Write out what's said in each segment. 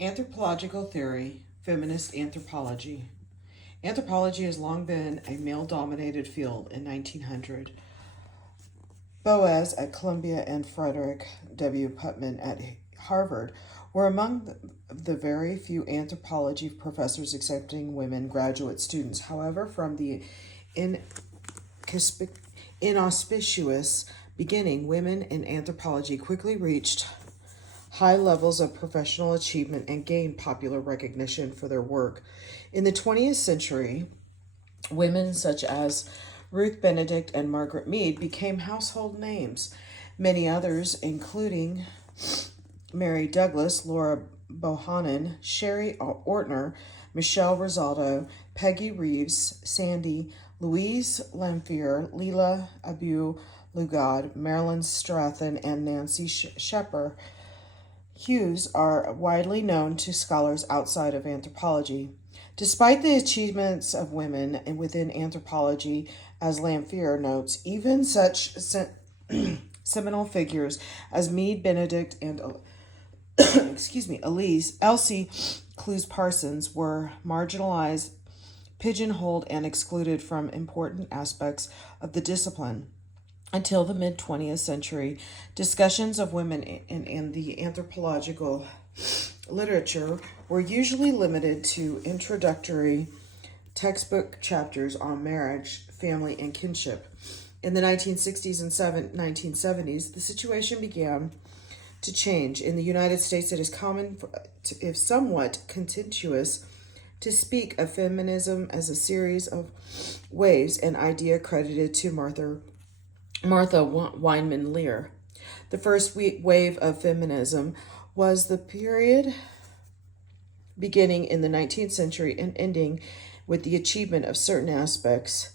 Anthropological Theory, Feminist Anthropology. Anthropology has long been a male-dominated field. In 1900, Boas at Columbia and Frederick W. Putnam at Harvard were among the very few anthropology professors accepting women graduate students. However, from the inauspicious beginning, women in anthropology quickly reached high levels of professional achievement and gained popular recognition for their work. In the 20th century, women such as Ruth Benedict and Margaret Mead became household names. Many others, including Mary Douglas, Laura Bohannon, Sherry Ortner, Michelle Rosaldo, Peggy Reeves, Sandy, Louise Lamphere, Leela Abu Lugad, Marilyn Stratton, and Nancy Shepard Hughes are widely known to scholars outside of anthropology. Despite the achievements of women within anthropology, as Lamphere notes, even such seminal figures as Mead Benedict and Elsie Clues Parsons were marginalized, pigeonholed, and excluded from important aspects of the discipline. Until the mid 20th century, discussions of women in the anthropological literature were usually limited to introductory textbook chapters on marriage, family, and kinship. In the 1960s and 1970s, the situation began to change. In the United States, it is common, if somewhat contentious, to speak of feminism as a series of waves, an idea credited to Martha Weinman Lear. The first wave of feminism was the period beginning in the 19th century and ending with the achievement of certain aspects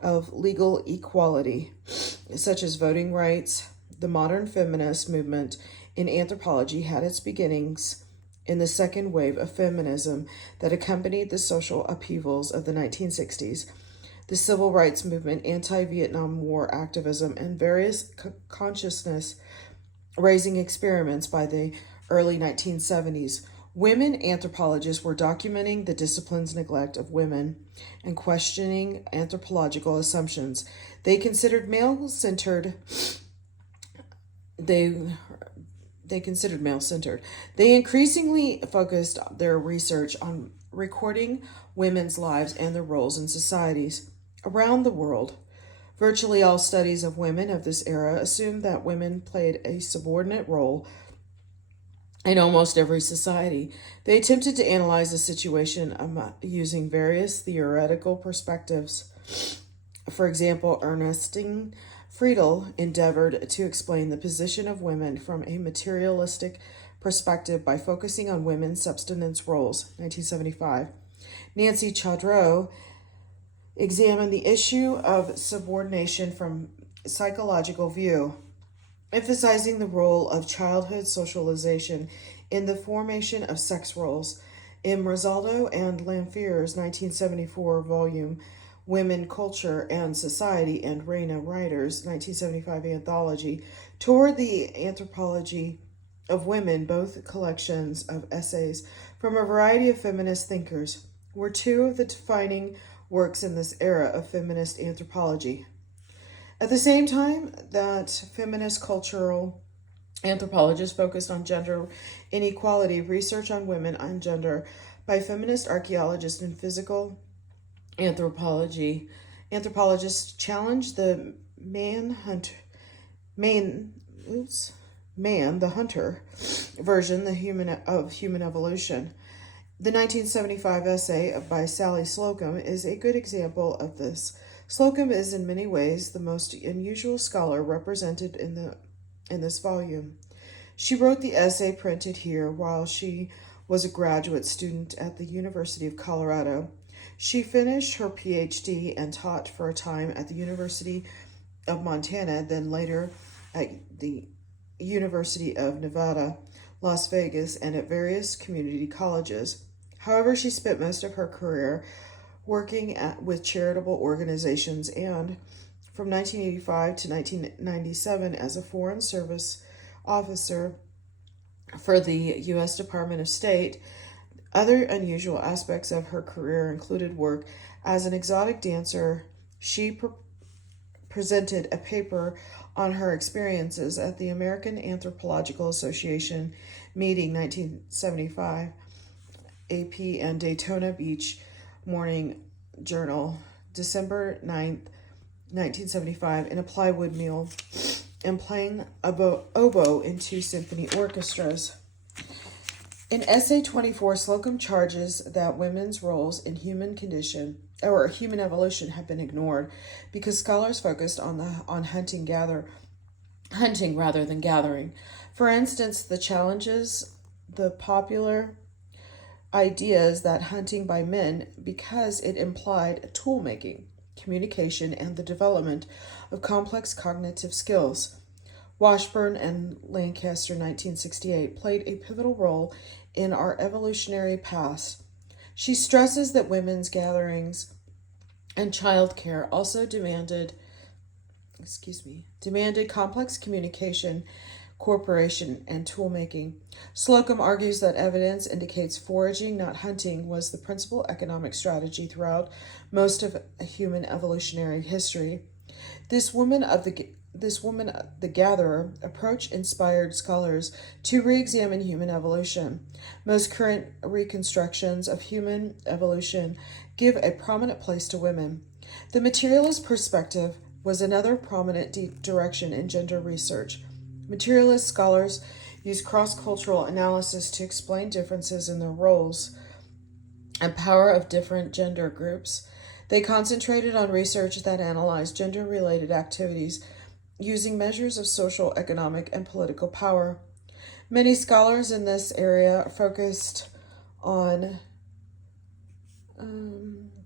of legal equality, such as voting rights. The modern feminist movement in anthropology had its beginnings in the second wave of feminism that accompanied the social upheavals of the 1960s. The civil rights movement, anti-Vietnam War activism, and various consciousness-raising experiments by the early 1970s. Women anthropologists were documenting the discipline's neglect of women and questioning anthropological assumptions. They considered male-centered. They considered male-centered. They increasingly focused their research on recording women's lives and their roles in societies around the world. Virtually all studies of women of this era assumed that women played a subordinate role in almost every society. They attempted to analyze the situation using various theoretical perspectives. For example, Ernestine Friedel endeavored to explain the position of women from a materialistic perspective by focusing on women's subsistence roles, 1975. Nancy Chaudreau examined the issue of subordination from a psychological view, emphasizing the role of childhood socialization in the formation of sex roles. In Rosaldo and Lamphere's 1974 volume, Women, Culture, and Society, and Reina Writer's 1975 anthology, Toward the Anthropology of Women, both collections of essays from a variety of feminist thinkers, were two of the defining works in this era of feminist anthropology. At the same time that feminist cultural anthropologists focused on gender inequality, research on women and gender by feminist archaeologists and physical anthropologists challenged the man, the hunter version of human evolution. The 1975 essay by Sally Slocum is a good example of this. Slocum is in many ways the most unusual scholar represented in this volume. She wrote the essay printed here while she was a graduate student at the University of Colorado. She finished her PhD and taught for a time at the University of Montana, then later at the University of Nevada, Las Vegas, and at various community colleges. However, she spent most of her career working with charitable organizations and, from 1985 to 1997, as a Foreign Service officer for the U.S. Department of State. Other unusual aspects of her career included work as an exotic dancer. She presented a paper on her experiences at the American Anthropological Association meeting 1975, AP, and Daytona Beach Morning Journal, December 9th, 1975, in a plywood mill, and playing oboe in two symphony orchestras. In Essay 24, Slocum charges that women's roles in human evolution have been ignored because scholars focused on hunting rather than gathering. For instance, the challenges the popular ideas that hunting by men because it implied tool making, communication, and the development of complex cognitive skills. Washburn and Lancaster, 1968, played a pivotal role in our evolutionary past. She stresses that women's gatherings and childcare also demanded complex communication, cooperation, and tool making. Slocum argues that evidence indicates foraging, not hunting, was the principal economic strategy throughout most of human evolutionary history. This woman, the gatherer, approach inspired scholars to re-examine human evolution. Most current reconstructions of human evolution give a prominent place to women. The materialist perspective was another prominent direction in gender research. Materialist scholars use cross-cultural analysis to explain differences in the roles and power of different gender groups. They concentrated on research that analyzed gender-related activities using measures of social, economic, and political power. Many scholars in this area focused on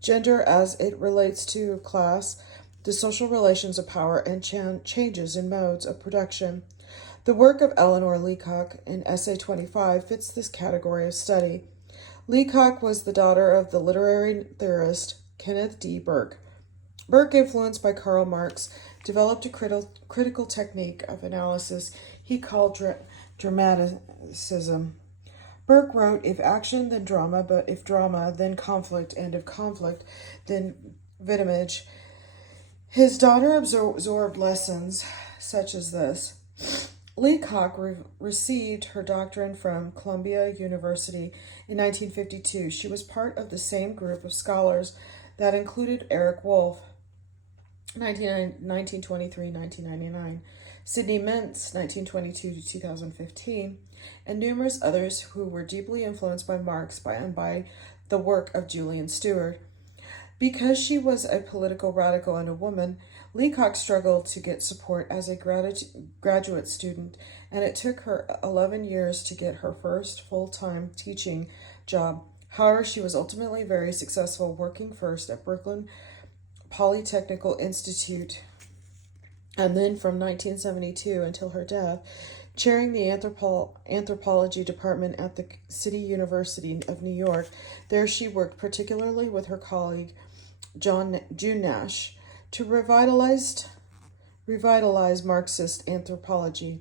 gender as it relates to class, the social relations of power, and changes in modes of production. The work of Eleanor Leacock in Essay 25 fits this category of study. Leacock was the daughter of the literary theorist Kenneth D. Burke. Burke, influenced by Karl Marx, developed a critical technique of analysis he called dramaticism. Burke wrote, "If action, then drama, but if drama, then conflict, and if conflict, then vitimage." His daughter absorbed lessons such as this. Leacock received her doctorate from Columbia University in 1952. She was part of the same group of scholars that included Eric Wolf, 1923-1999, Sidney Mintz, 1922-2015, and numerous others who were deeply influenced by Marx and by the work of Julian Stewart. Because she was a political radical and a woman, Leacock struggled to get support as a graduate student, and it took her 11 years to get her first full-time teaching job. However, she was ultimately very successful, working first at Brooklyn Polytechnical Institute, and then from 1972 until her death, chairing the anthropology department at the City University of New York. There she worked particularly with her colleague June Nash to revitalize Marxist anthropology.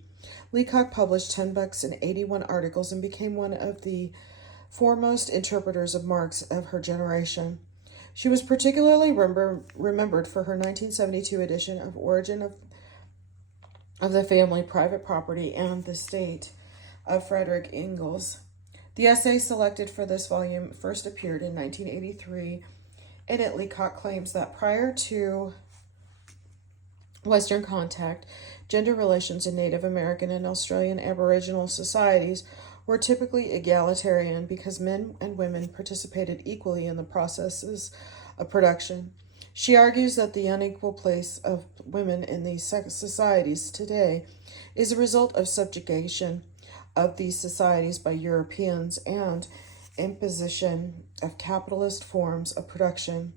Leacock published 10 books and 81 articles and became one of the foremost interpreters of Marx of her generation. She was particularly remembered for her 1972 edition of Origin of the Family, Private Property, and the State of Frederick Engels. The essay selected for this volume first appeared in 1983. In it, Leacock claims that prior to Western contact, gender relations in Native American and Australian Aboriginal societies were typically egalitarian because men and women participated equally in the processes of production. She argues that the unequal place of women in these societies today is a result of subjugation of these societies by Europeans and imposition of capitalist forms of production.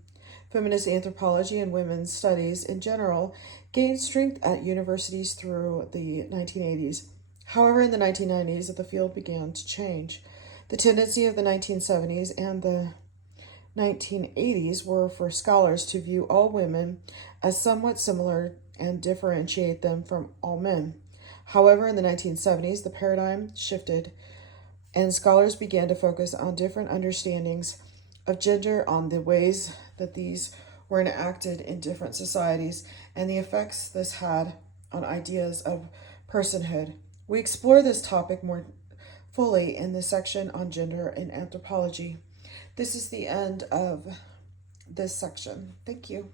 Feminist anthropology and women's studies in general gained strength at universities through the 1980s. However, in the 1990s, the field began to change. The tendency of the 1970s and the 1980s were for scholars to view all women as somewhat similar and differentiate them from all men. However, in the 1970s, the paradigm shifted and scholars began to focus on different understandings of gender, on the ways that these were enacted in different societies, and the effects this had on ideas of personhood. We explore this topic more fully in the section on gender in anthropology. This is the end of this section. Thank you.